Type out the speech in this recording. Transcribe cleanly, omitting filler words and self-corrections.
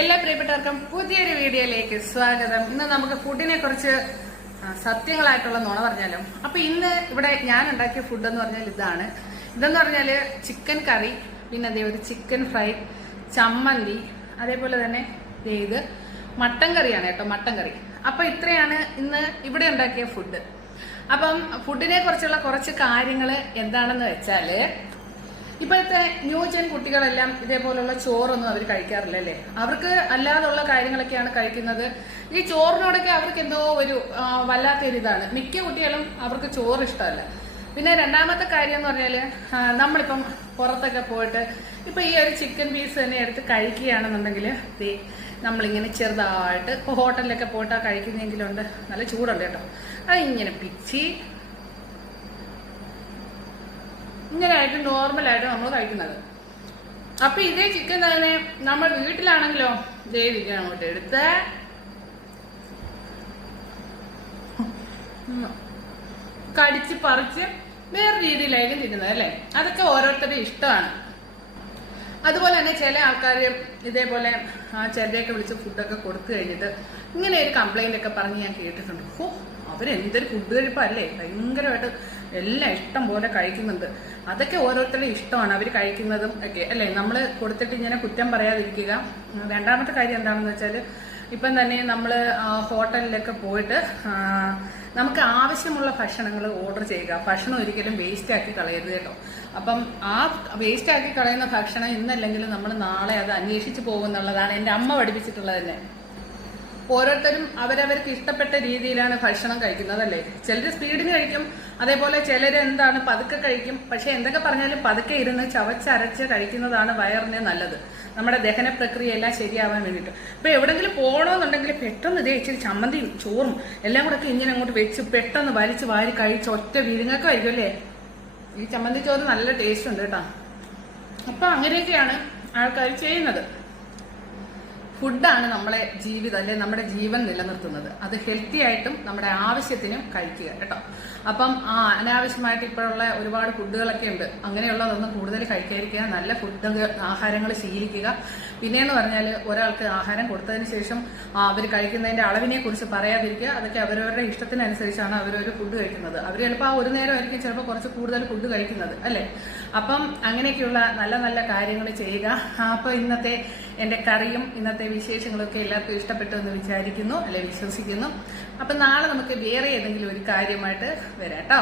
എല്ലാ പ്രിയപ്പെട്ടവർക്കും പുതിയൊരു വീഡിയോയിലേക്ക് സ്വാഗതം. ഇന്ന് നമുക്ക് ഫുഡിനെ കുറിച്ച് സത്യങ്ങളായിട്ടുള്ള നുണ പറഞ്ഞാലും. അപ്പൊ ഇന്ന് ഇവിടെ ഞാൻ ഉണ്ടാക്കിയ ഫുഡ് എന്ന് പറഞ്ഞാൽ ഇതെന്ന് പറഞ്ഞാല് ചിക്കൻ കറി, പിന്നെ അതേപോലെ ചിക്കൻ ഫ്രൈ, ചമ്മന്തി, അതേപോലെ തന്നെ ഇത് മട്ടൻ കറിയാണ് കേട്ടോ, മട്ടൻ കറി. അപ്പൊ ഇത്രയാണ് ഇന്ന് ഇവിടെ ഉണ്ടാക്കിയ ഫുഡ്. അപ്പം ഫുഡിനെ കുറിച്ചുള്ള കുറച്ച് കാര്യങ്ങൾ എന്താണെന്ന് വെച്ചാല്, ഇപ്പോഴത്തെ ന്യൂജൻ കുട്ടികളെല്ലാം ഇതേപോലുള്ള ചോറൊന്നും അവർ കഴിക്കാറില്ല അല്ലേ. അവർക്ക് അല്ലാതുള്ള കാര്യങ്ങളൊക്കെയാണ് കഴിക്കുന്നത്. ഈ ചോറിനോടൊക്കെ അവർക്ക് എന്തോ ഒരു വല്ലാത്തൊരിതാണ്. മിക്ക കുട്ടികളും അവർക്ക് ചോറ് ഇഷ്ടമല്ല. പിന്നെ രണ്ടാമത്തെ കാര്യം എന്ന് പറഞ്ഞാല്, നമ്മളിപ്പം പുറത്തൊക്കെ പോയിട്ട് ഇപ്പൊ ഈ ഒരു ചിക്കൻ പീസ് തന്നെ എടുത്ത് കഴിക്കുകയാണെന്നുണ്ടെങ്കിൽ നമ്മളിങ്ങനെ ചെറുതായിട്ട് ഇപ്പൊ ഹോട്ടലിലൊക്കെ പോയിട്ടാ കഴിക്കുന്നെങ്കിലുണ്ട്, നല്ല ചൂടുണ്ട് കേട്ടോ, അതിങ്ങനെ പിച്ചി ഇങ്ങനെയായിട്ട് നോർമലായിട്ട് നമ്മൾ കഴിക്കുന്നത്. അപ്പൊ ഇതേ ചിക്കൻ തന്നെ നമ്മൾ വീട്ടിലാണെങ്കിലോ ഇരിക്കണം, അങ്ങോട്ട് എടുത്ത് കടിച്ച് പറിച്ച് വേറെ രീതിയിലായിരിക്കും തിന്നുന്നത് അല്ലേ. അതൊക്കെ ഓരോരുത്തരുടെ ഇഷ്ടമാണ്. അതുപോലെ തന്നെ ചില ആൾക്കാർ ഇതേപോലെ ചിലരെയൊക്കെ വിളിച്ച് ഫുഡൊക്കെ കൊടുത്തു കഴിഞ്ഞിട്ട് ഇങ്ങനെ ഒരു കംപ്ലൈന്റ് ഒക്കെ പറഞ്ഞ് ഞാൻ കേട്ടിട്ടുണ്ട്. അവരെന്തൊരു ഫുഡ് കഴിപ്പല്ലേ, ഭയങ്കരമായിട്ട് എല്ലാം ഇഷ്ടം പോലെ കഴിക്കുന്നുണ്ട്. അതൊക്കെ ഓരോരുത്തരുടെ ഇഷ്ടമാണ്, അവർ കഴിക്കുന്നതും ഒക്കെ അല്ലേ. നമ്മൾ കൊടുത്തിട്ട് ഇങ്ങനെ കുറ്റം പറയാതിരിക്കുക. രണ്ടാമത്തെ കാര്യം എന്താണെന്ന് വെച്ചാൽ, ഇപ്പം തന്നെ നമ്മൾ ഹോട്ടലിലൊക്കെ പോയിട്ട് നമുക്ക് ആവശ്യമുള്ള ഭക്ഷണങ്ങൾ ഓർഡർ ചെയ്യുക. ഭക്ഷണം ഒരിക്കലും വേസ്റ്റ് ആക്കി കളയരുത് കേട്ടോ. അപ്പം ആ വേസ്റ്റ് ആക്കി കളയുന്ന ഭക്ഷണം ഇന്നല്ലെങ്കിലും നമ്മൾ നാളെ അത് അന്വേഷിച്ച് പോകുന്നുള്ളതാണ് എൻ്റെ അമ്മ പഠിപ്പിച്ചിട്ടുള്ളത് തന്നെ. ഓരോരുത്തരും അവരവർക്ക് ഇഷ്ടപ്പെട്ട രീതിയിലാണ് ഭക്ഷണം കഴിക്കുന്നത് അല്ലേ. ചിലർ സ്പീഡിന് കഴിക്കും, അതേപോലെ ചിലർ പതുക്കെ കഴിക്കും. പക്ഷെ എന്തൊക്കെ പറഞ്ഞാലും പതുക്കെ ഇരുന്ന് ചവച്ചരച്ച് കഴിക്കുന്നതാണ് വയറിന് നല്ലത്, നമ്മുടെ ദഹന പ്രക്രിയ എല്ലാം ശരിയാവാൻ വേണ്ടിയിട്ട്. ഇപ്പൊ എവിടെങ്കിലും പോകണമെന്നുണ്ടെങ്കിൽ പെട്ടെന്ന് ഇച്ചിരി ചമ്മന്തിയും ചോറും എല്ലാം കൂടെ ഒക്കെ ഇങ്ങനെ അങ്ങോട്ട് വെച്ച് പെട്ടെന്ന് വലിച്ച് വാരി കഴിച്ച് ഒറ്റ വിഴുങ്ങൊക്കെ കഴിക്കും അല്ലേ. ഈ ചമ്മന്തി ചോറ് നല്ല ടേസ്റ്റ് ഉണ്ട് കേട്ടോ. അപ്പൊ അങ്ങനെയൊക്കെയാണ് ആൾക്കാർ ചെയ്യുന്നത്. ഫുഡാണ് നമ്മളെ ജീവിതം അല്ലെ, നമ്മുടെ ജീവൻ നിലനിർത്തുന്നത്. അത് ഹെൽത്തി ആയിട്ടും നമ്മുടെ ആവശ്യത്തിനും കഴിക്കുക കേട്ടോ. അപ്പം അനാവശ്യമായിട്ട് ഇപ്പോഴുള്ള ഒരുപാട് ഫുഡുകളൊക്കെ ഉണ്ട്. അങ്ങനെയുള്ളതൊന്നും കൂടുതൽ കഴിക്കാതിരിക്കുക, നല്ല ആഹാരങ്ങൾ ശീലിക്കുക. പിന്നെയെന്ന് പറഞ്ഞാൽ ഒരാൾക്ക് ആഹാരം കൊടുത്തതിന് ശേഷം അവർ കഴിക്കുന്നതിന്റെ അളവിനെ കുറിച്ച് പറയാതിരിക്കുക. അതൊക്കെ അവരവരുടെ ഇഷ്ടത്തിനനുസരിച്ചാണ് അവരൊരു ഫുഡ് കഴിക്കുന്നത്. അവർ ചിലപ്പോൾ ഒരു നേരമായിരിക്കും ചിലപ്പോൾ കുറച്ച് കൂടുതൽ ഫുഡ് കഴിക്കുന്നത് അല്ലേ. അപ്പം അങ്ങനെയൊക്കെയുള്ള നല്ല നല്ല കാര്യങ്ങൾ ചെയ്യുക. അപ്പൊ ഇന്നത്തെ എന്റെ കറിയും ഇന്നത്തെ വിശേഷങ്ങളൊക്കെ എല്ലാവർക്കും ഇഷ്ടപ്പെട്ടു എന്ന് വിചാരിക്കുന്നു, അല്ലെ വിശ്വസിക്കുന്നു. അപ്പൊ നാളെ നമുക്ക് വേറെ ഏതെങ്കിലും ഒരു കാര്യമായിട്ട് വരാം കേട്ടോ.